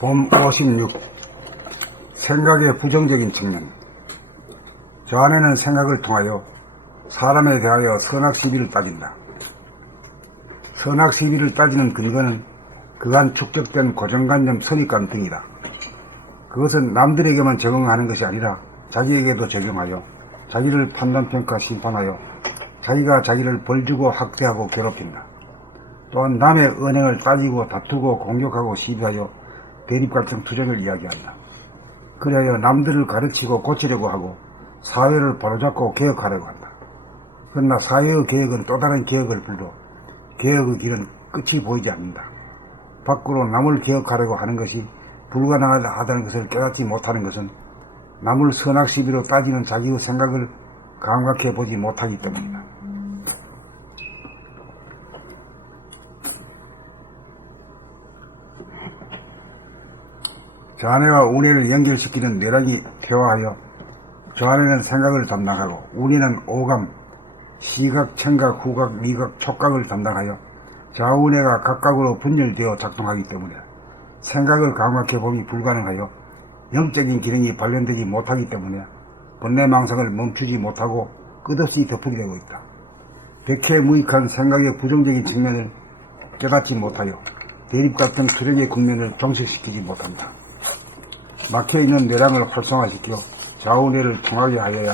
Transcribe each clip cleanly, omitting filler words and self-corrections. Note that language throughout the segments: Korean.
봄 56. 생각의 부정적인 측면. 저 안에는 생각을 통하여 사람에 대하여 선악시비를 따진다. 선악시비를 따지는 근거는 그간 축적된 고정관념, 선입관 등이다. 그것은 남들에게만 적용하는 것이 아니라 자기에게도 적용하여 자기를 판단평가, 심판하여 자기가 자기를 벌주고 학대하고 괴롭힌다. 또한 남의 언행을 따지고 다투고 공격하고 시비하여 대립갈등 투쟁을 이야기한다. 그리하여 남들을 가르치고 고치려고 하고 사회를 바로잡고 개혁하려고 한다. 그러나 사회의 개혁은 또 다른 개혁을 불러 개혁의 길은 끝이 보이지 않는다. 밖으로 남을 개혁하려고 하는 것이 불가능하다는 것을 깨닫지 못하는 것은 남을 선악시비로 따지는 자기의 생각을 감각해 보지 못하기 때문이다. 좌뇌와 우뇌를 연결시키는 뇌락이 퇴화하여 좌뇌는 생각을 담당하고 우뇌는 오감, 시각, 청각, 후각, 미각, 촉각을 담당하여 좌우뇌가 각각으로 분열되어 작동하기 때문에 생각을 감각해 봄이 불가능하여 영적인 기능이 발현되지 못하기 때문에 번뇌망상을 멈추지 못하고 끝없이 덮어지고 있다. 백해무익한 생각의 부정적인 측면을 깨닫지 못하여 대립같은 투쟁의 국면을 종식시키지 못한다. 막혀있는 뇌랑을 활성화시켜 좌우뇌를 통하게 하여야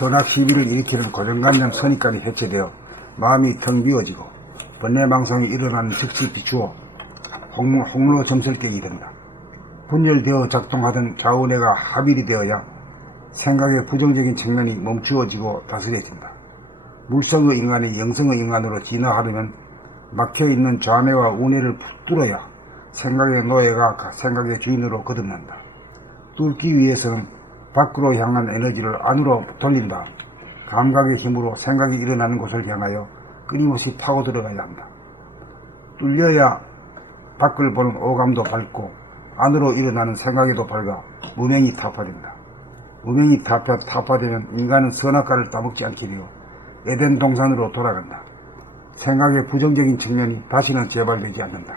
선악시비를 일으키는 고정관념, 선입관이 해체되어 마음이 텅 비어지고 번뇌망상이 일어나는 즉시 비추어 홍로 점설격이 된다. 분열되어 작동하던 좌우뇌가 합일이 되어야 생각의 부정적인 측면이 멈추어지고 다스려진다. 물성의 인간이 영성의 인간으로 진화하려면 막혀있는 좌뇌와 우뇌를 뚫어야 생각의 노예가 생각의 주인으로 거듭난다. 뚫기 위해서는 밖으로 향한 에너지를 안으로 돌린 다음 감각의 힘으로 생각이 일어나는 곳을 향하여 끊임없이 파고 들어가야 한다. 뚫려야 밖을 보는 오감도 밝고 안으로 일어나는 생각에도 밝아 무명이 타파된다. 무명이 타파되면 인간은 선악과를 따먹지 않게 되어 에덴 동산으로 돌아간다. 생각의 부정적인 측면이 다시는 재발되지 않는다.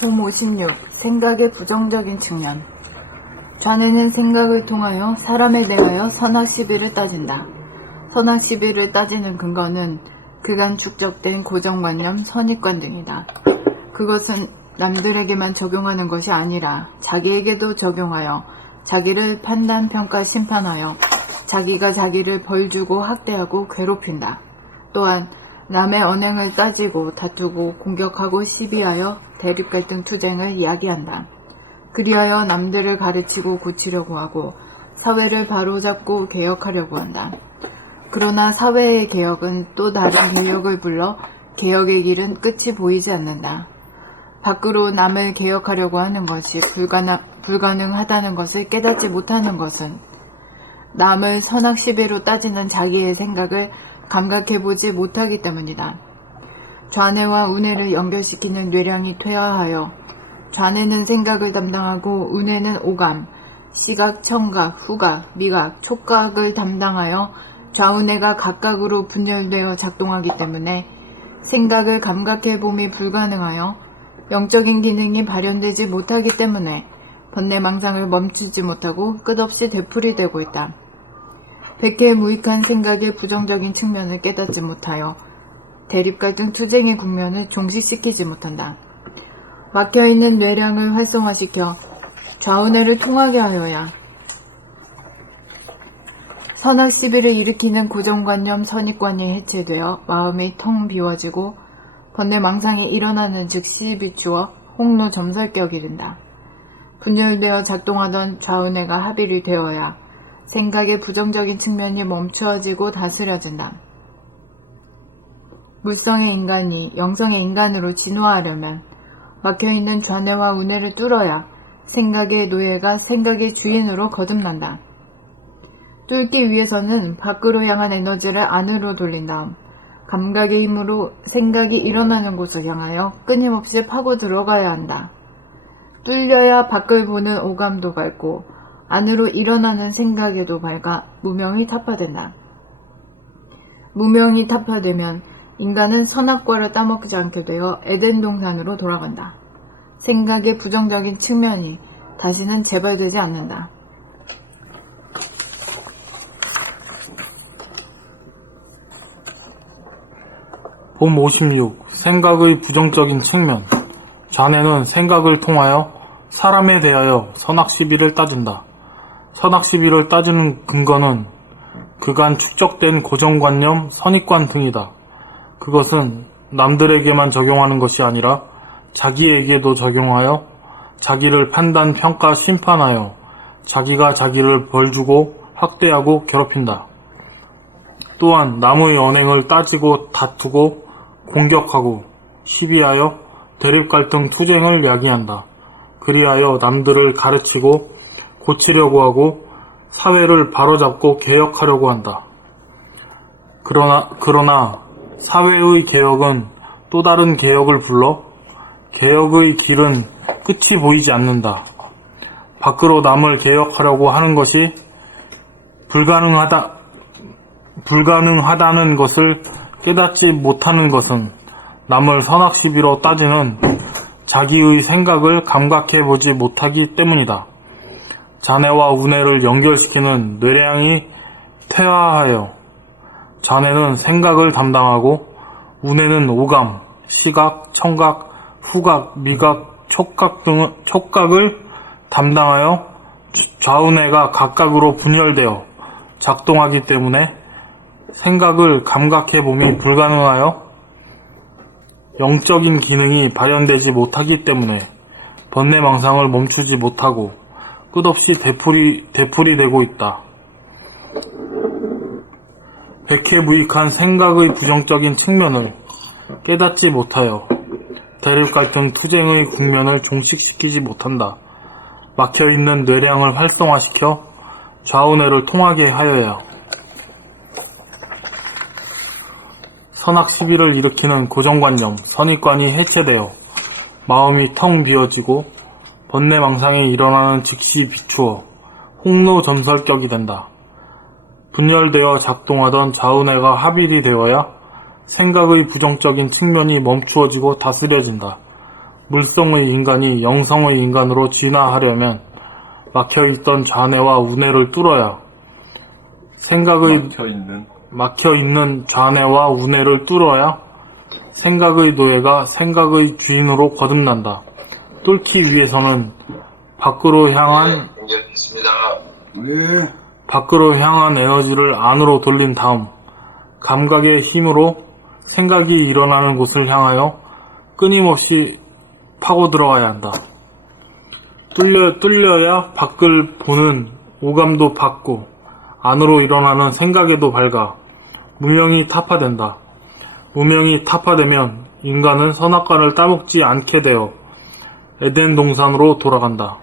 봄 56. 생각의 부정적인 측면. 좌뇌는 생각을 통하여 사람에 대하여 선악시비를 따진다. 선악시비를 따지는 근거는 그간 축적된 고정관념, 선입관 등이다. 그것은 남들에게만 적용하는 것이 아니라 자기에게도 적용하여 자기를 판단, 평가, 심판하여 자기가 자기를 벌주고 학대하고 괴롭힌다. 또한 남의 언행을 따지고 다투고 공격하고 시비하여 대립갈등 투쟁을 이야기한다. 그리하여 남들을 가르치고 고치려고 하고 사회를 바로잡고 개혁하려고 한다. 그러나 사회의 개혁은 또 다른 개혁을 불러 개혁의 길은 끝이 보이지 않는다. 밖으로 남을 개혁하려고 하는 것이 불가능하다는 것을 깨닫지 못하는 것은 남을 선악시비로 따지는 자기의 생각을 감각해보지 못하기 때문이다. 좌뇌와 우뇌를 연결시키는 뇌량이 퇴화하여 좌뇌는 생각을 담당하고 우뇌는 오감, 시각, 청각, 후각, 미각, 촉각을 담당하여 좌우뇌가 각각으로 분열되어 작동하기 때문에 생각을 감각해봄이 불가능하여 영적인 기능이 발현되지 못하기 때문에 번뇌망상을 멈추지 못하고 끝없이 되풀이되고 있다. 백해무익한 생각의 부정적인 측면을 깨닫지 못하여 대립갈등 투쟁의 국면을 종식시키지 못한다. 막혀있는 뇌량을 활성화시켜 좌우뇌를 통하게 하여야 선악시비를 일으키는 고정관념, 선입관이 해체되어 마음이 텅 비워지고 번뇌망상이 일어나는 즉시 비추어 홍로 점설격이 된다. 분열되어 작동하던 좌우뇌가 합일이 되어야 생각의 부정적인 측면이 멈추어지고 다스려진다. 물성의 인간이 영성의 인간으로 진화하려면 막혀있는 좌뇌와 우뇌를 뚫어야 생각의 노예가 생각의 주인으로 거듭난다. 뚫기 위해서는 밖으로 향한 에너지를 안으로 돌린 다음 감각의 힘으로 생각이 일어나는 곳을 향하여 끊임없이 파고 들어가야 한다. 뚫려야 밖을 보는 오감도 밝고 안으로 일어나는 생각에도 밝아 무명이 타파된다. 무명이 타파되면 인간은 선악과를 따먹지 않게 되어 에덴 동산으로 돌아간다. 생각의 부정적인 측면이 다시는 재발되지 않는다. 봄 56. 생각의 부정적인 측면. 자네는 생각을 통하여 사람에 대하여 선악시비를 따진다. 선악시비를 따지는 근거는 그간 축적된 고정관념, 선입관 등이다. 그것은 남들에게만 적용하는 것이 아니라 자기에게도 적용하여 자기를 판단, 평가, 심판하여 자기가 자기를 벌주고 학대하고 괴롭힌다. 또한 남의 언행을 따지고 다투고 공격하고 시비하여 대립갈등 투쟁을 야기한다. 그리하여 남들을 가르치고 고치려고 하고 사회를 바로잡고 개혁하려고 한다. 그러나 사회의 개혁은 또 다른 개혁을 불러 개혁의 길은 끝이 보이지 않는다. 밖으로 남을 개혁하려고 하는 것이 불가능하다는 것을 깨닫지 못하는 것은 남을 선악시비로 따지는 자기의 생각을 감각해보지 못하기 때문이다. 자네와 우네를 연결시키는 뇌량이 퇴화하여 자네는 생각을 담당하고 우네는 오감, 시각, 청각, 후각, 미각, 촉각을 담당하여 좌우뇌가 각각으로 분열되어 작동하기 때문에 생각을 감각해봄이 불가능하여 영적인 기능이 발현되지 못하기 때문에 번뇌망상을 멈추지 못하고 끝없이 되풀이되고 있다. 백해무익한 생각의 부정적인 측면을 깨닫지 못하여 대립갈등 투쟁의 국면을 종식시키지 못한다. 막혀있는 뇌량을 활성화시켜 좌우뇌를 통하게 하여야 선악시비를 일으키는 고정관념, 선입관이 해체되어 마음이 텅 비어지고 번뇌망상이 일어나는 즉시 비추어 홍로점설격이 된다. 분열되어 작동하던 좌우뇌가 합일이 되어야 생각의 부정적인 측면이 멈추어지고 다스려진다. 물성의 인간이 영성의 인간으로 진화하려면 막혀있던 좌뇌와 우뇌를 뚫어야 생각의 막혀있는 좌뇌와 우뇌를 뚫어야 생각의 노예가 생각의 주인으로 거듭난다. 뚫기 위해서는 밖으로 향한 에너지를 안으로 돌린 다음 감각의 힘으로 생각이 일어나는 곳을 향하여 끊임없이 파고 들어가야 한다. 뚫려야 밖을 보는 오감도 밝고 안으로 일어나는 생각에도 밝아 무명이 타파된다. 무명이 타파되면 인간은 선악과를 따먹지 않게 되어 에덴 동산으로 돌아간다.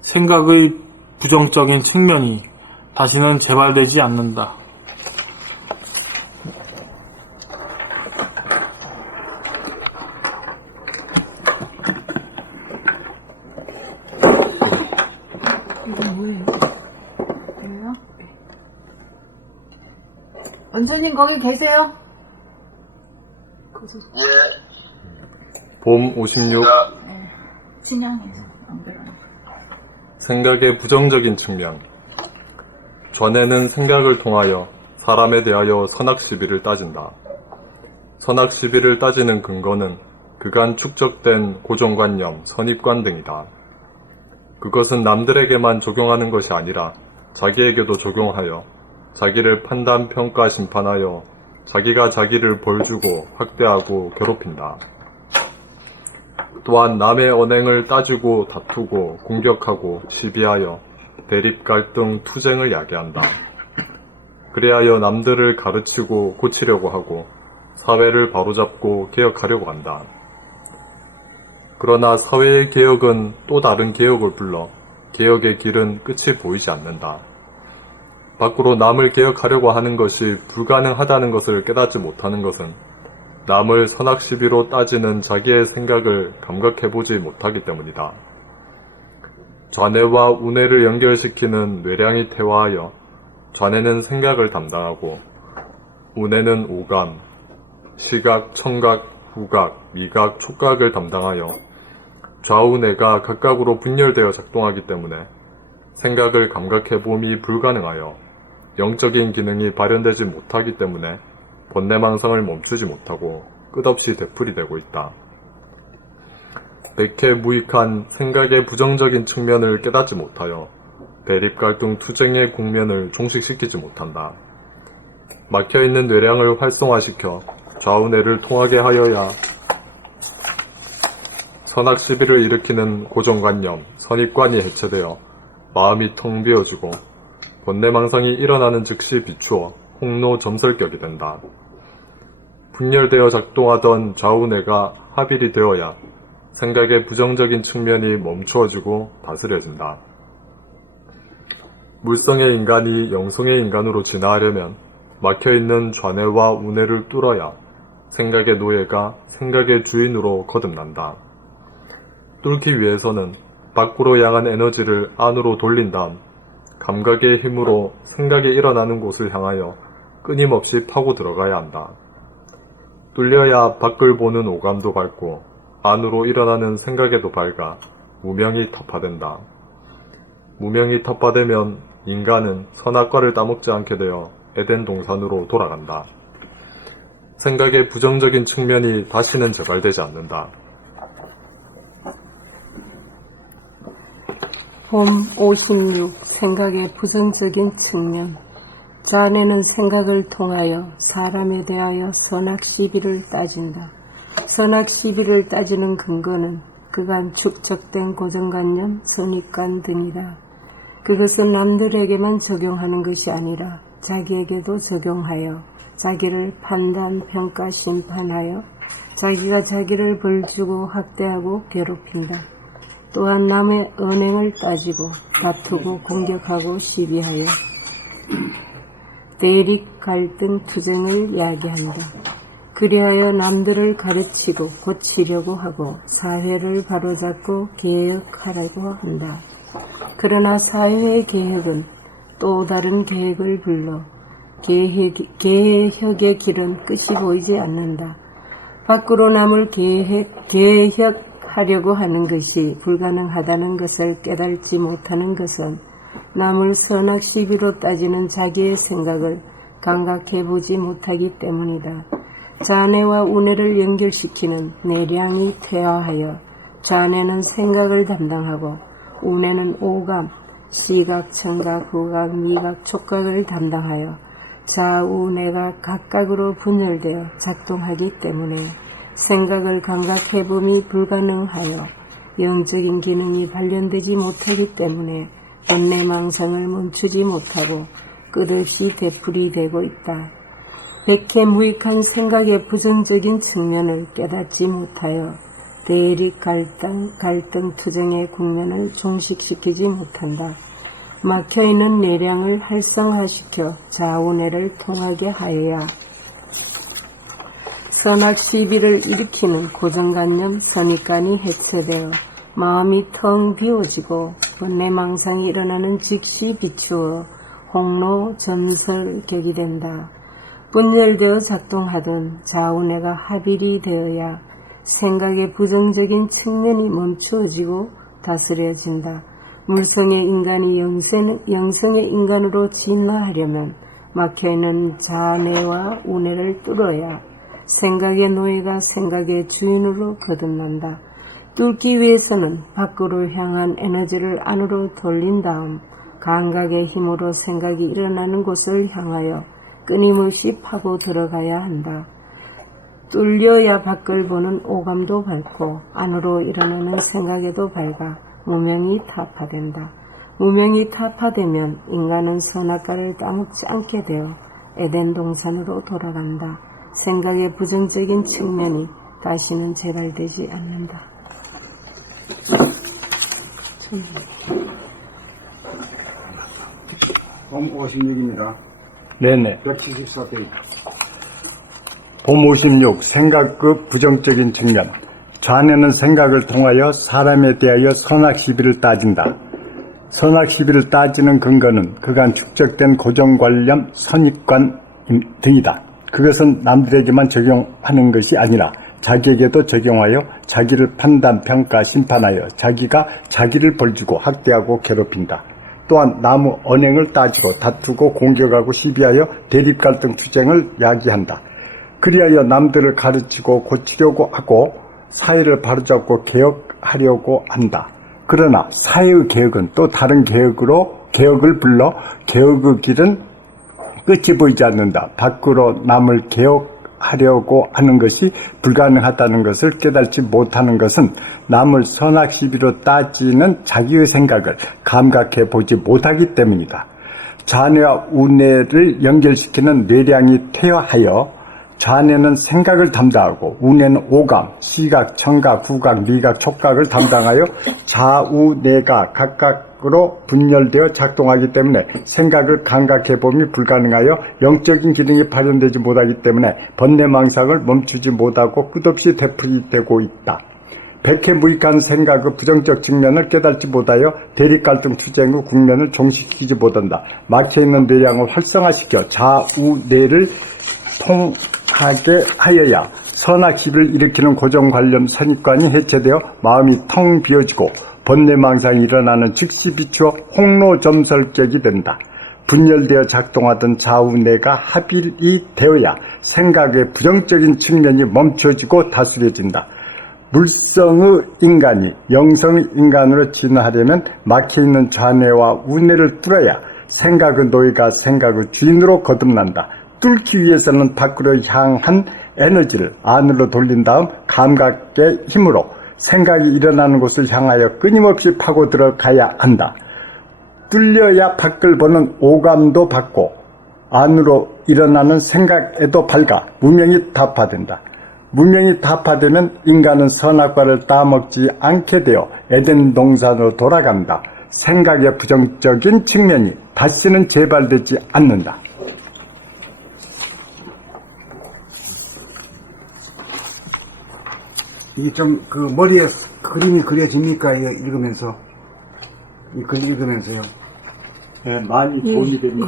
생각의 부정적인 측면이 다시는 재발되지 않는다. 이게 뭐예요? 여기요? 원수님 거기 계세요? 봄 56. 춘향에서 안 들어요. 생각의 부정적인 측면. 좌뇌는 생각을 통하여 사람에 대하여 선악시비를 따진다. 선악시비를 따지는 근거는 그간 축적된 고정관념, 선입관 등이다. 그것은 남들에게만 적용하는 것이 아니라 자기에게도 적용하여 자기를 판단, 평가, 심판하여 자기가 자기를 벌주고 학대하고 괴롭힌다. 또한 남의 언행을 따지고 다투고 공격하고 시비하여 대립, 갈등, 투쟁을 야기한다. 그리하여 남들을 가르치고 고치려고 하고 사회를 바로잡고 개혁하려고 한다. 그러나 사회의 개혁은 또 다른 개혁을 불러 개혁의 길은 끝이 보이지 않는다. 밖으로 남을 개혁하려고 하는 것이 불가능하다는 것을 깨닫지 못하는 것은 남을 선악시비로 따지는 자기의 생각을 감각해보지 못하기 때문이다. 좌뇌와 우뇌를 연결시키는 뇌량이 퇴화하여 좌뇌는 생각을 담당하고 우뇌는 오감, 시각, 청각, 후각, 미각, 촉각을 담당하여 좌우뇌가 각각으로 분열되어 작동하기 때문에 생각을 감각해봄이 불가능하여 영적인 기능이 발현되지 못하기 때문에 번뇌망상을 멈추지 못하고 끝없이 되풀이되고 있다. 백해무익한 생각의 부정적인 측면을 깨닫지 못하여 대립갈등 투쟁의 국면을 종식시키지 못한다. 막혀있는 뇌량을 활성화시켜 좌우뇌를 통하게 하여야 선악시비를 일으키는 고정관념, 선입관이 해체되어 마음이 텅 비어지고 번뇌망상이 일어나는 즉시 비추어 홍로점설격이 된다. 분열되어 작동하던 좌우뇌가 합일이 되어야 생각의 부정적인 측면이 멈추어지고 다스려진다. 물성의 인간이 영성의 인간으로 진화하려면 막혀있는 좌뇌와 우뇌를 뚫어야 생각의 노예가 생각의 주인으로 거듭난다. 뚫기 위해서는 밖으로 향한 에너지를 안으로 돌린 다음 감각의 힘으로 생각이 일어나는 곳을 향하여 끊임없이 파고 들어가야 한다. 뚫려야 밖을 보는 오감도 밝고 안으로 일어나는 생각에도 밝아 무명이 타파된다. 무명이 타파되면 인간은 선악과를 따먹지 않게 되어 에덴 동산으로 돌아간다. 생각의 부정적인 측면이 다시는 재발되지 않는다. 봄 56. 생각의 부정적인 측면. 자네는 생각을 통하여 사람에 대하여 선악시비를 따진다. 선악시비를 따지는 근거는 그간 축적된 고정관념, 선입관 등이다. 그것은 남들에게만 적용하는 것이 아니라 자기에게도 적용하여 자기를 판단, 평가, 심판하여 자기가 자기를 벌주고 학대하고 괴롭힌다. 또한 남의 언행을 따지고 다투고 공격하고 시비하여 대립, 갈등, 투쟁을 야기한다. 그리하여 남들을 가르치고 고치려고 하고 사회를 바로잡고 개혁하려고 한다. 그러나 사회의 개혁은 또 다른 계획을 불러 개혁의 길은 끝이 보이지 않는다. 밖으로 남을 개혁하려고 하는 것이 불가능하다는 것을 깨달지 못하는 것은 남을 선악시비로 따지는 자기의 생각을 감각해보지 못하기 때문이다. 자뇌와 우뇌를 연결시키는 뇌량이 퇴화하여 자뇌는 생각을 담당하고 우뇌는 오감, 시각, 청각, 후각, 미각, 촉각을 담당하여 좌우뇌가 각각으로 분열되어 작동하기 때문에 생각을 감각해봄이 불가능하여 영적인 기능이 발현되지 못하기 때문에 번뇌망상을 멈추지 못하고 끝없이 되풀이되고 있다. 백해무익한 생각의 부정적인 측면을 깨닫지 못하여 대립, 갈등, 투쟁의 국면을 종식시키지 못한다. 막혀있는 뇌량을 활성화시켜 좌우뇌를 통하게 하여야 선악시비를 일으키는 고정관념, 선입관이 해체되어 마음이 텅 비워지고 번뇌망상이 일어나는 즉시 비추어 홍로, 점설격이 된다. 분열되어 작동하던 좌우뇌가 합일이 되어야 생각의 부정적인 측면이 멈추어지고 다스려진다. 물성의 인간이 영성의 인간으로 진화하려면 막혀있는 좌뇌와 우뇌를 뚫어야 생각의 노예가 생각의 주인으로 거듭난다. 뚫기 위해서는 밖으로 향한 에너지를 안으로 돌린 다음 감각의 힘으로 생각이 일어나는 곳을 향하여 끊임없이 파고 들어가야 한다. 뚫려야 밖을 보는 오감도 밝고 안으로 일어나는 생각에도 밝아 무명이 타파된다. 무명이 타파되면 인간은 선악과를 따먹지 않게 되어 에덴 동산으로 돌아간다. 생각의 부정적인 측면이 다시는 재발되지 않는다. 봄 56입니다. 네네. 174페이지. 봄 56. 생각의 부정적인 측면. 좌뇌는 생각을 통하여 사람에 대하여 선악시비를 따진다. 선악 시비를 따지는 근거는 그간 축적된 고정관념, 선입관 등이다. 그것은 남들에게만 적용하는 것이 아니라 자기에게도 적용하여 자기를 판단, 평가, 심판하여 자기가 자기를 벌주고 학대하고 괴롭힌다. 또한 나무 언행을 따지고 다투고 공격하고 시비하여 대립 갈등 투쟁을 야기한다. 그리하여 남들을 가르치고 고치려고 하고 사회를 바로잡고 개혁하려고 한다. 그러나 사회의 개혁은 또 다른 개혁을 불러 개혁의 길은 끝이 보이지 않는다. 밖으로 남을 개혁하려고 하는 것이 불가능하다는 것을 깨닫지 못하는 것은 남을 선악 시비로 따지는 자기의 생각을 감각해 보지 못하기 때문이다. 좌뇌와 우뇌를 연결시키는 뇌량이 퇴화하여 좌뇌는 생각을 담당하고 우뇌는 오감, 시각, 청각, 후각, 미각, 촉각을 담당하여 좌우뇌가 각각으로 분열되어 작동하기 때문에 생각을 감각해봄이 불가능하여 영적인 기능이 발현되지 못하기 때문에 번뇌망상을 멈추지 못하고 끝없이 되풀이되고 있다. 백해무익한 생각의 부정적 측면을 깨닫지 못하여 대립갈등 투쟁의 국면을 종식시키지 못한다. 막혀있는 뇌량을 활성화시켜 좌우뇌를 통하게 하여야 선악 시비를 일으키는 고정관념 선입관이 해체되어 마음이 텅 비어지고 번뇌망상이 일어나는 즉시 비추어 홍로점설격이 된다. 분열되어 작동하던 좌우뇌가 합일이 되어야 생각의 부정적인 측면이 멈춰지고 다스려진다. 물성의 인간이 영성의 인간으로 진화하려면 막혀있는 좌뇌와 우뇌를 뚫어야 생각의 노예가 생각의 주인으로 거듭난다. 뚫기 위해서는 밖으로 향한 에너지를 안으로 돌린 다음 감각의 힘으로 생각이 일어나는 곳을 향하여 끊임없이 파고 들어가야 한다. 뚫려야 밖을 보는 오감도 받고 안으로 일어나는 생각에도 밝아 무명이 타파된다. 무명이 타파되면 인간은 선악과를 따먹지 않게 되어 에덴 동산으로 돌아간다. 생각의 부정적인 측면이 다시는 재발되지 않는다. 이게 좀 그 머리에 그림이 그려집니까? 이거 읽으면서 이 글 읽으면서요. 네, 많이 도움이 됩니다.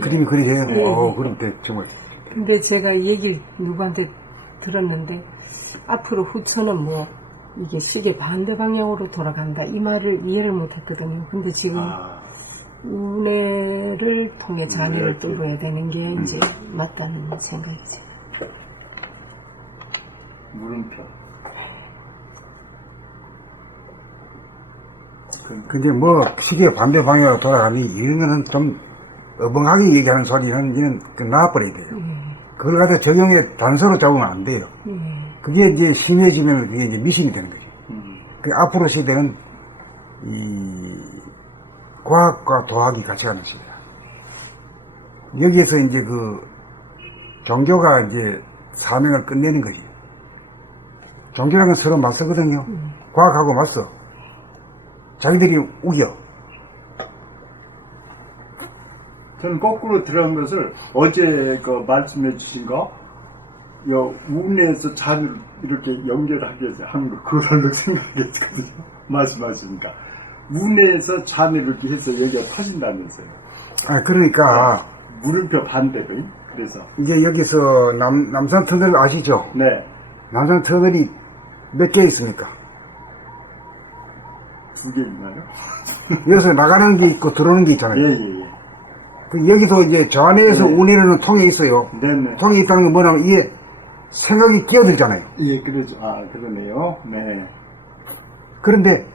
그림이 그려져요. 네. 그럼 정말. 근데 제가 얘기 누구한테 들었는데 앞으로 후천은 뭐 이게 시계 반대 방향으로 돌아간다 이 말을 이해를 못했거든요. 근데 지금 운해를 통해 자녀를 뚫어야 되는 게 이제 맞다는 생각이죠. 물음표. 근데 뭐 시계 반대 방향으로 돌아가니 이런 거는 좀 어벙하게 얘기하는 소리는 이는 나와버려야 돼요. 그걸 갖다 적용해 단서로 잡으면 안 돼요. 그게 이제 심해지면 그게 이제 미신이 되는 거죠. 그 앞으로 시대는 이 과학과 도학이 같이 가는 시대야. 여기에서 이제 그 종교가 이제 사명을 끝내는 거지. 종교라는 건 서로 맞서거든요. 과학하고 맞서. 자기들이 우겨. 저는 거꾸로 들어간 것을 어제 그 말씀해 주신 거, 운에서 자를 이렇게 연결하게 하는 거, 그걸로 생각했거든요. 말씀하시니까. 운에서 잔을 이렇게 해서 여기가 터진다면서요. 그러니까. 물음표 반대로. 그래서. 이제 여기서 남산 터널 아시죠? 네. 남산 터널이 몇 개 있습니까? 2개 있나요? 여기서 나가는 게 있고 들어오는 게 있잖아요. 예. 그 여기서 이제 저 안에서 네. 운이라는 통이 있어요. 네네. 통이 있다는 건 뭐냐면 이게 생각이 끼어들잖아요. 예, 그러죠. 그러네요. 네. 그런데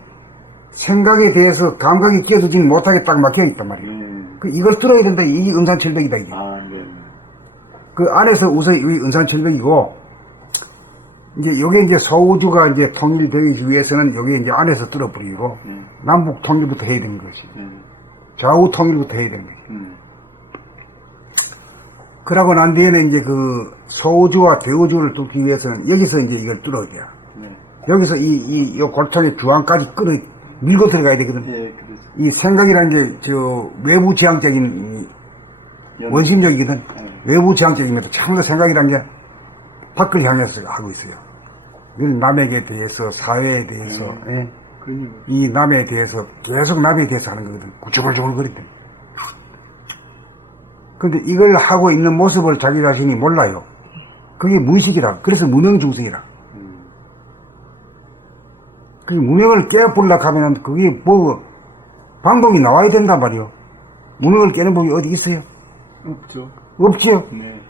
생각에 대해서 감각이 끼어들지는 못하게 딱 막혀 있단 말이에요. 이걸 뚫어야 된다. 이게 은산철벽이다. 이게. 네. 그 안에서 우선 이 은산철벽이고 이제 요게 이제 서우주가 이제 통일되기 위해서는 요게 이제 안에서 뚫어버리고 남북 통일부터 해야 되는 것이. 좌우 통일부터 해야 되는 것이. 그러고 난 뒤에는 이제 그 서우주와 대우주를 뚫기 위해서는 여기서 이제 이걸 뚫어야 돼요. 여기서 이 골통의 주안까지 밀고 들어가야 되거든. 이 생각이라는 게 저 외부 지향적인 원심력이거든. 외부 지향적입니다. 참으로 생각이라는 게 밖을 향해서 하고 있어요. 늘 남에게 대해서, 사회에 대해서, 이 남에 대해서 계속 남에 대해서 하는 거거든. 구주글주글 거린다. 근데 이걸 하고 있는 모습을 자기 자신이 몰라요. 그게 무의식이라. 그래서 무명중생이라. 그 무명을 깨부려고 하면 그게 뭐 방법이 나와야 된단 말이요. 무명을 깨는 법이 어디 있어요? 없죠. 없지요. 네.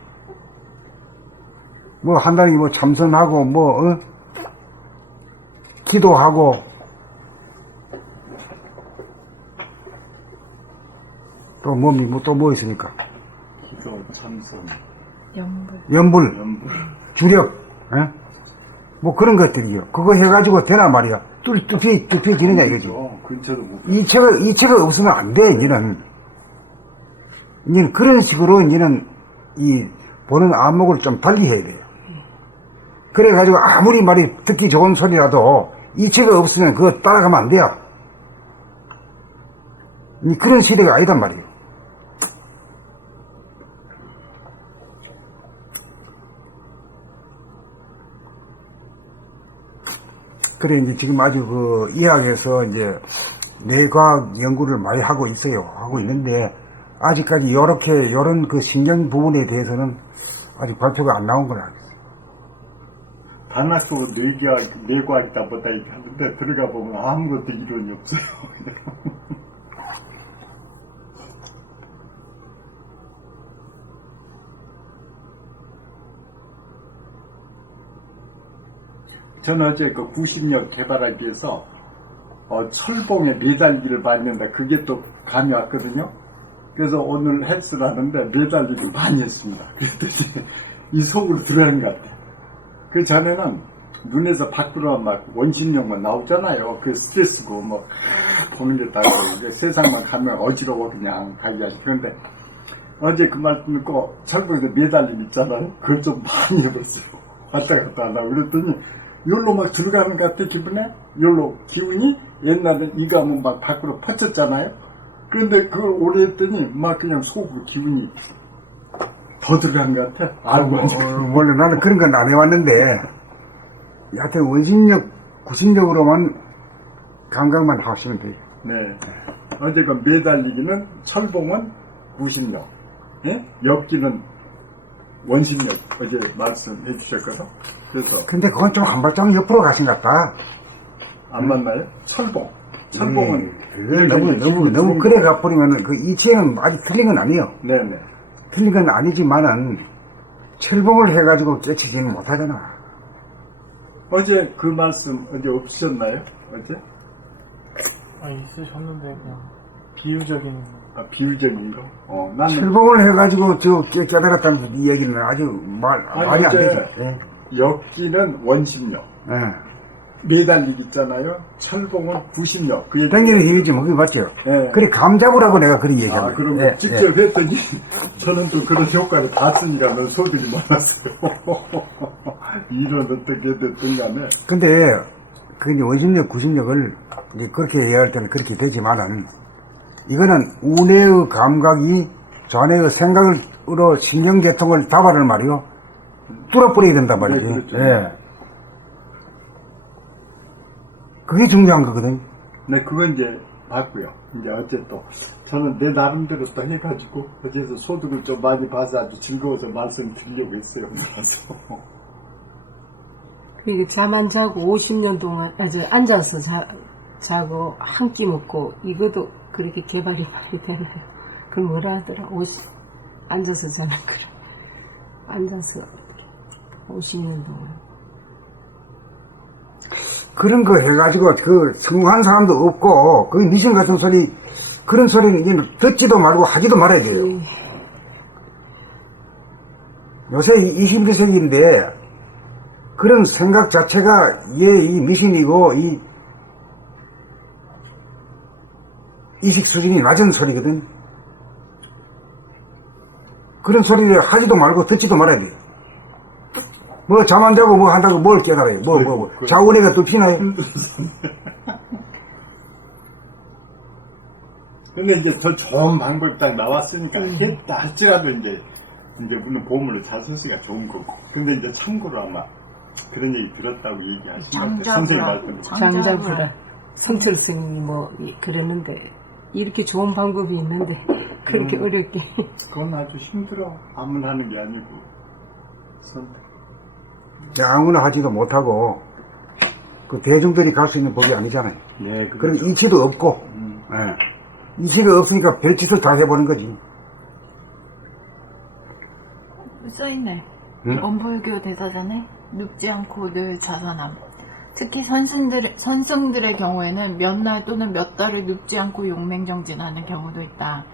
뭐 한다니 뭐 참선하고 뭐 기도하고 또 뭐 있습니까? 기도, 참선, 연불. 주력, 뭐 그런 것들이요. 그거 해가지고 되나 말이야. 뚜피지느냐 이거죠. 근처도 못. 이체가 없으면 안 돼, 이제는 그런 식으로 이제는 이 보는 안목을 좀 달리 해야 돼요. 그래가지고 아무리 말이 듣기 좋은 소리라도 이체가 없으면 그거 따라가면 안 돼요. 그런 시대가 아니단 말이에요. 그래, 이제 지금 아주 그 의학에서 이제 뇌과학 연구를 많이 하고 있어요. 하고 있는데, 아직까지 요런 그 신경 부분에 대해서는 아직 발표가 안 나온 걸 알겠어요. 단학적으로 뇌과학이다 보다 이렇게 하는데 들어가 보면 아무것도 이론이 없어요. 저는 어제 그 구신력 개발하기 위해서 철봉에 매달기를 봤는데 그게 또 감이 왔거든요. 그래서 오늘 헬스를 하는데 매달기를 많이 했습니다. 그랬더니 이 속으로 들어가는 것 같아요. 그 전에는 눈에서 밖으로 막 원심력만 나오잖아요. 그 스트레스고 뭐 보는 게 다고 이제 세상만 가면 어지러워 그냥 가기가. 그런데 어제 그 말 듣고 철봉에서 매달림 있잖아요. 그걸 좀 많이 해봤어요. 왔다 갔다 하려고 그랬더니 요로 막 들어가는 것 같아 기분에. 요로 기운이 옛날에 이거 하면 막 밖으로 퍼졌잖아요. 그런데 그걸 오래 했더니 막 그냥 속으로 기운이 더 들어간 것 같아. 원래 나는 그런 건 안 해왔는데, 여하튼 원심력, 구심력으로만 감각만 하시면 돼요. 네. 어제 그 매달리기는 철봉은 구심력, 예? 엽기는 원심력 어제 말씀해 주셨거든. 그래서 근데 그건 좀 한 발짝 옆으로 가신 것 같다. 안 맞나요? 철봉은 너무 그래 가버리면은 그 이치에는 아직 틀린 건 아니에요. 네네. 틀린 건 아니지만은 철봉을 해가지고 깨치지는 못하잖아. 어제 그 말씀 어제 없으셨나요? 어제? 있으셨는데 그냥 비유적인. 비유적인 거. 나는 철봉을 해가지고 저 깨달았다는 이 얘기는 아주 말이 안 되죠. 예. 엽기는 원심력, 예. 매달리기 있잖아요. 철봉은 구심력. 그 얘기. 당연히 이유지 뭐 그게 맞죠. 예. 그래 감 잡으라고 내가 그런 얘기합니다. 그런 거 직접 했더니 저는 또 그런 효과를 봤으니까 넌 소들이 많았어요. 이런 어떻게 됐던가네. 근데 그 이제 원심력, 구심력을 이제 그렇게 이해할 때는 그렇게 되지만은 이거는 우뇌의 감각이 좌뇌의 생각으로 신경계통을 잡아를 말이요. 뚫어버려야 된단 말이지. 네, 그렇죠. 예. 그게 중요한 거거든. 네, 그건 이제 봤고요. 이제 어제 또 저는 내 나름대로 또 해가지고 어제서 소득을 좀 많이 봐서 아주 즐거워서 말씀드리려고 했어요. 그래서 그리고 잠 안 자고 50년 동안 아주 앉아서 자고 한 끼 먹고 이것도 그렇게 개발이 많이 되나요? 그럼 뭐라 하더라? 앉아서 자는 거를 앉아서 50년 동안 그런 거 해가지고 그 성공한 사람도 없고 그 미신 같은 소리 그런 소리는 이제 듣지도 말고 하지도 말아야 돼요. 요새 21세기인데 그런 생각 자체가 이 미신이고 이 이식 수준이 낮은 소리거든. 그런 소리를 하지도 말고 듣지도 말아야 돼요. 뭐 잠 안 자고 뭐 한다고 뭘 깨달아요. 자원애가 또 피나요? 근데 이제 더 좋은 방법이 딱 나왔으니까 했다 할지라도 이제 물론 보물을 잘 쓰기가 좋은 거고. 근데 이제 참고로 아마 그런 얘기 들었다고 얘기하신 것 같아요. 선생님 말씀. 잠자부라. 성철 스님이 뭐 그러는데 이렇게 좋은 방법이 있는데 그렇게 어렵게 그건 아주 힘들어. 아무나 하는 게 아니고. 아무나 하지도 못하고 그 대중들이 갈 수 있는 법이 아니잖아요. 예, 그런 이치도 없고 예. 이치가 없으니까 별짓을 다 해보는 거지. 써있네. 응? 원불교 대사전에 눕지 않고 늘 좌선함. 특히 선승들의 경우에는 몇 날 또는 몇 달을 눕지 않고 용맹정진하는 경우도 있다.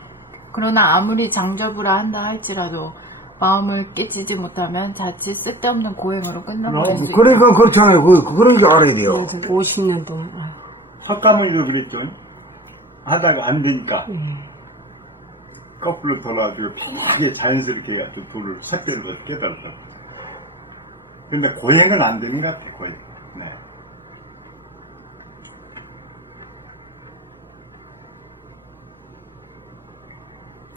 그러나 아무리 장저부라 한다 할지라도 마음을 깨치지 못하면 자칫 쓸데없는 고행으로 끝나버릴 수 있다. 그러니까 그렇잖아요. 그런 줄 알아야 돼요. 맞아, 50년 동안. 아유, 석가모니도 그랬죠. 하다가 안 되니까 예. 거꾸로 돌아가지고 편하게 자연스럽게 해가지고 불을 샛별을 깨달았다고. 근데 고행은 안 되는 것 같아, 고행. 네.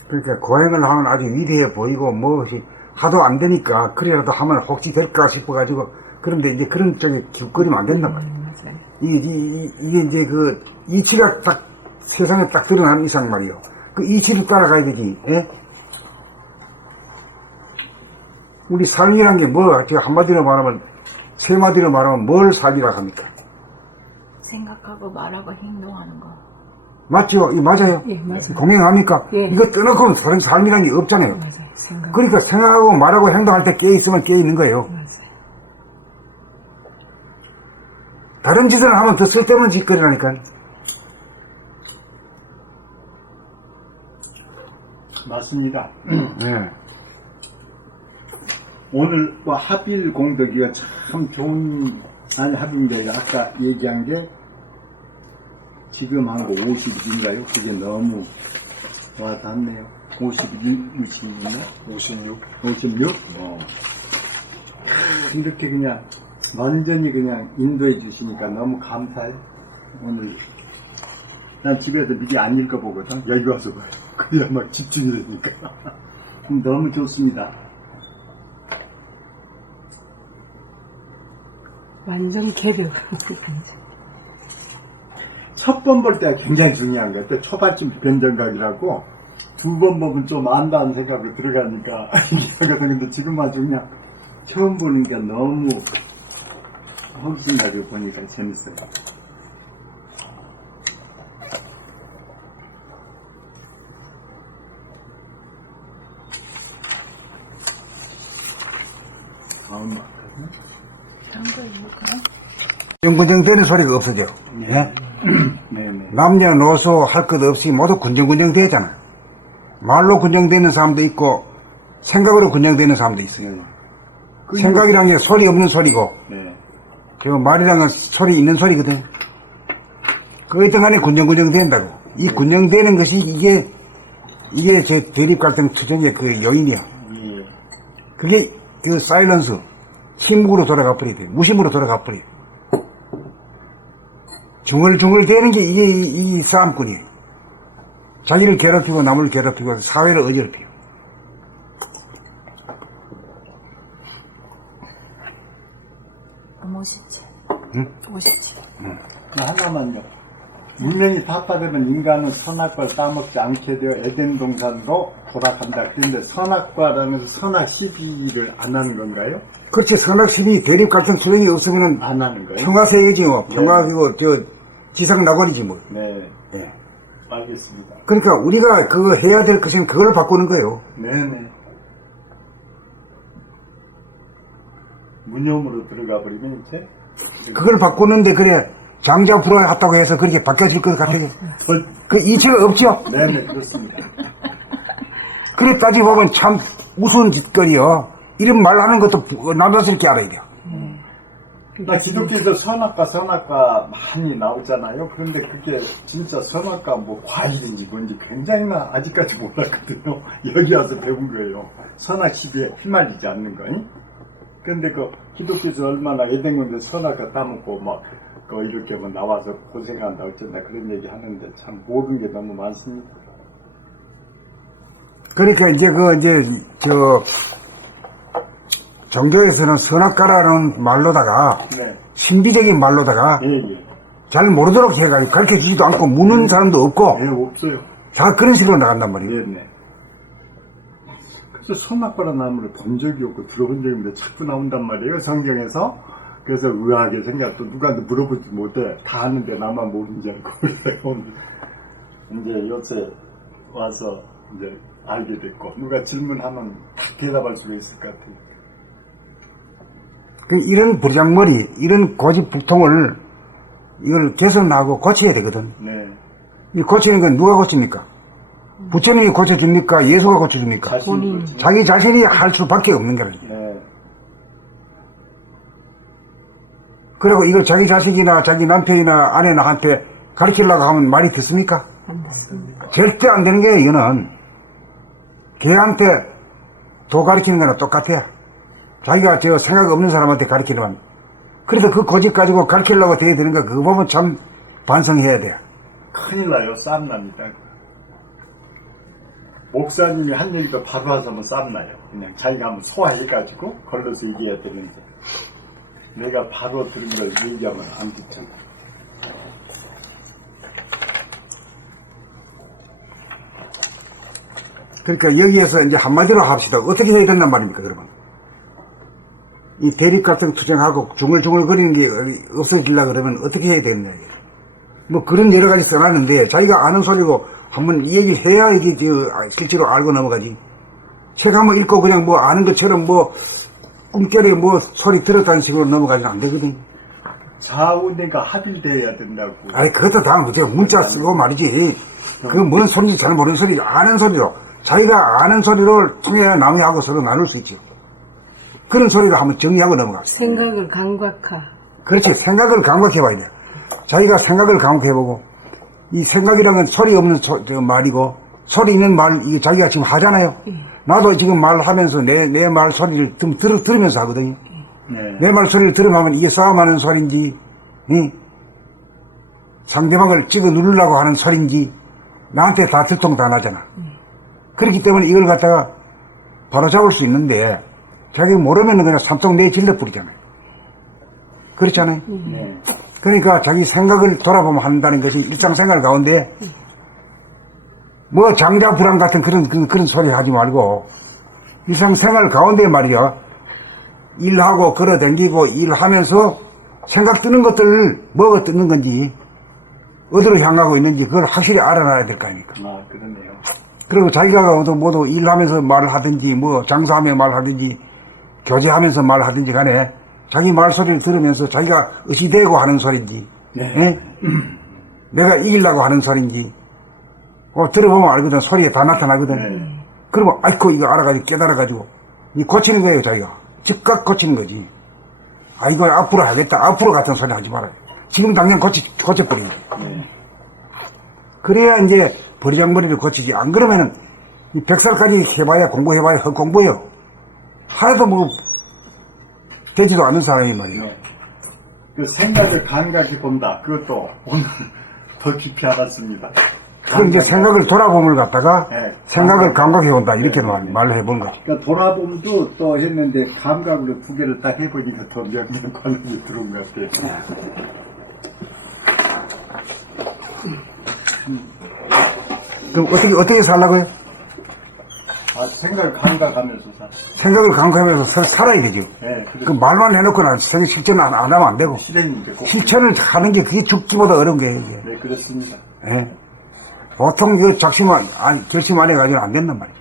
그러니까 고행을 하면 아주 위대해 보이고 무엇이 하도 안 되니까 그래라도 하면 혹시 될까 싶어가지고 그런데 이제 그런 쪽에 기웃거리면 안 된단 말이에요. 맞아요. 이게 이제 그 이치가 딱 세상에 딱 드러나는 이상 말이요. 그 이치를 따라가야 되지. 예? 우리 삶이란 게 뭐, 제가 한마디로 말하면, 세 마디로 말하면 뭘 삶이라 합니까? 생각하고 말하고 행동하는 거. 맞죠? 이 맞아요? 예, 맞아요. 공행합니까? 예. 이거 떠놓고는 삶이란 게 없잖아요. 맞아요. 생각. 그러니까 생각하고 말하고 행동할 때 깨있으면 깨있는 거예요. 맞아요. 다른 짓을 하면 더 쓸데없는 짓거리라니까. 맞습니다. 예. 오늘 합일 공덕이가 참 좋은 합인데 아까 얘기한 게 지금 한 거 50인가요? 그게 너무 와 닿네요. 51인가? 56? 56? 이렇게 그냥 완전히 그냥 인도해 주시니까 너무 감사해. 오늘 난 집에서 미리 안 읽어보거든. 여기 와서 봐요. 그래야 막 집중이 되니까. 너무 좋습니다. 완전 개벽. 첫 번 볼 때가 굉장히 중요한 것 같아요. 초반쯤 변정각이라고 두 번 보면 좀 안다는 생각으로 들어가니까 이해하거든. 근데 지금 아주 그냥 처음 보는 게 너무 호기심 가지고 보니까 재밌어요. 다음 한거 읽을까요? 군정군정 소리가 없어져. 예? 네네. 남녀노소 할 것 없이 모두 군정군정 되잖아. 말로 군정되는 사람도 있고 생각으로 군정되는 사람도 있어요. 생각이란 게 소리 없는 소리고 네. 그 말이란 건 소리 있는 소리거든. 그랬던 간에 군정군정 된다고. 이 군정되는 것이 이게 제 대립 갈등 투쟁의 그 요인이야. 예. 그게 그 사일런스, 침묵으로 돌아가 버리대. 무심으로 돌아가 버려. 중얼중얼 되는 게 이게 이 싸움꾼이에요. 자기를 괴롭히고 남을 괴롭히고 사회를 어지럽히고. 음, 57. 응? 57. 하나만요. 문명이 타파되면 인간은 선악과를 따먹지 않게 되어 에덴 동산으로 돌아간다. 그런데 선악과라면서 선악 시비를 안 하는 건가요? 그렇지. 선악시비 대립 갈등 투쟁이 없으면은 안 하는 거예요? 평화세계지 뭐. 평화이고 지상 낙원이지 뭐. 네. 네. 알겠습니다. 그러니까 우리가 그거 해야 될 것은 그걸 바꾸는 거예요. 네네. 무념으로 들어가 버리면 이제 그걸 바꾸는데 그래 장자 불허했다고 해서 그렇게 바뀌어질 것 같아요. 그 이치가 없죠. 네네 그렇습니다. 그래 따지고 보면 참 우스운 짓거리요. 이런 말 하는 것도 남자스럽게 알아야 돼요. 나 기독교에서 선악과 많이 나오잖아요. 그런데 그게 진짜 선악과 뭐 과일인지 뭔지 굉장히 나 아직까지 몰랐거든요. 여기 와서 배운 거예요. 선악 시비에 휘말리지 않는 거. 근데 그 기독교에서 얼마나 에덴군데 선악과 따먹고 막 그 이렇게 뭐 나와서 고생한다 어쩐다 그런 얘기 하는데 참 모르는 게 너무 많습니다. 그러니까 이제 종교에서는 선악과라는 말로다가 네. 신비적인 말로다가 예, 예. 잘 모르도록 해가지고 가르쳐 주지도 않고 묻는 사람도 없고 네, 없어요. 다 그런 식으로 나간단 말이에요. 네, 네. 그래서 소낙과라 나무를 본 적이 없고 들어본 적이 없는데 자꾸 나온단 말이에요, 성경에서. 그래서 의아하게 생각, 또 누구한테 물어보지 못해. 다 아는데 나만 모르는 줄 알고. 그래서 이제 요새 와서 이제 알게 됐고, 누가 질문하면 딱 대답할 수가 있을 것 같아요. 이런 부장머리, 이런 고집불통을 이걸 개선하고 고쳐야 되거든. 네. 이 고치는 건 누가 고칩니까? 부처님이 고쳐줍니까? 예수가 고쳐줍니까? 본인. 자기 자신이 할 수밖에 없는 거라요. 네. 그리고 이걸 자기 자식이나 자기 남편이나 아내나한테 가르치려고 하면 말이 듣습니까? 안 됐습니다. 절대 안 되는 게 이거는 걔한테 도 가르치는 거나 똑같아요. 자기가 저 생각 없는 사람한테 가르치려면 그래서 그 고집 가지고 가르치려고 돼야 되는 거 그거 보면 참 반성해야 돼요. 큰일 나요. 싸움 납니다. 목사님이 한 얘기도 바로 하자면 싸움 나요. 그냥 자기가 한번 소화해가지고 걸러서 얘기해야 되는데 내가 바로 들은 걸 얘기하면 안 듣잖아. 그러니까 여기에서 이제 한마디로 합시다. 어떻게 해야 된단 말입니까, 그러면? 이 대립갈등 투쟁하고 중얼중얼거리는 게 없어지려고 그러면 어떻게 해야 되느냐. 뭐 그런 여러 가지 써놨는데 자기가 아는 소리고 한번 이 얘기를 해야 이게 실제로 알고 넘어가지. 책 한번 읽고 그냥 뭐 아는 것처럼 뭐 꿈결에 뭐 소리 들었다는 식으로 넘어가지는 안 되거든. 좌우내가 합일되어야 된다고. 아니, 그것도 다 문자 쓰고 말이지. 그거 뭔 소리인지 잘 모르는 소리, 아는 소리로. 자기가 아는 소리를 통해야 남하고 서로 나눌 수 있죠. 그런 소리를 한번 정리하고 넘어갑시다. 생각을 감각화. 그렇지. 생각을 감각해봐야 돼. 자기가 생각을 감각해보고, 이 생각이라는 건 소리 없는 말이고, 소리 있는 말, 이게 자기가 지금 하잖아요. 나도 지금 말하면서 내 말 소리를 들으면서 하거든요. 네. 내 말 소리를 들으면 이게 싸움하는 소리인지, 상대방을 찍어 누르려고 하는 소리인지, 나한테 다 들통 다 나잖아. 그렇기 때문에 이걸 갖다가 바로 잡을 수 있는데, 자기가 모르면 그냥 삼통 내에 질러버리잖아요. 그렇잖아요. 네. 그러니까 자기 생각을 돌아보면 한다는 것이 일상생활 가운데 뭐 장자 불안 같은 그런 소리 하지 말고 일상생활 가운데 말이야 일하고 걸어다니고 일하면서 생각 드는 것들 뭐가 뜨는 건지 어디로 향하고 있는지 그걸 확실히 알아놔야 될 거 아닙니까. 아, 그러네요. 그리고 자기가 모두 일하면서 말을 하든지 뭐 장사하며 말하든지 교제하면서 말하든지 간에 자기 말소리를 들으면서 자기가 의지되고 하는 소리인지, 네. 내가 이기려고 하는 소리인지, 들어보면 알거든. 소리에 다 나타나거든. 네. 그러면, 아이고, 이거 알아가지고, 깨달아가지고, 이 고치는 거예요, 자기가. 즉각 고치는 거지. 아, 이걸 앞으로 하겠다. 앞으로 같은 소리 하지 말아요. 지금 당장 고쳐버리는 거예요. 네. 그래야 이제 버리장머리를 고치지. 안 그러면은, 100살까지 해봐야, 공부해봐야 헛공부예요. 하나도 뭐, 되지도 않는 사람이 말이에요. 그 생각을 감각히 본다. 그것도 오늘 더 깊이 알았습니다. 그럼 이제 생각을 돌아봄을 갖다가 네. 생각을 감각해 본다. 이렇게 네. 말을 해본 거지. 그러니까 돌아봄도 또 했는데 감각으로 두 개를 딱 해보니까 더 명령관념이 들어온 것 같아요. 그럼 어떻게 살라고요? 아, 생각을 감각하면서 살. 생각을 감각하면서 살아야 되죠. 네, 그 말만 해놓고는 실천 안 하면 안 되고 실행인데 꼭. 실천을 하는 게 그게 죽기보다 어려운 거예요. 이게. 네, 그렇습니다. 예. 보통 그 결심 안 해가지고는 안 된단 말이죠.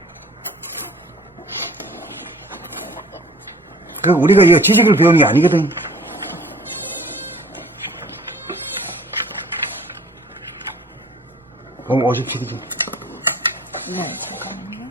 그 우리가 이 지식을 배우는 게 아니거든. 그럼 57이지. 네, 잠깐만요.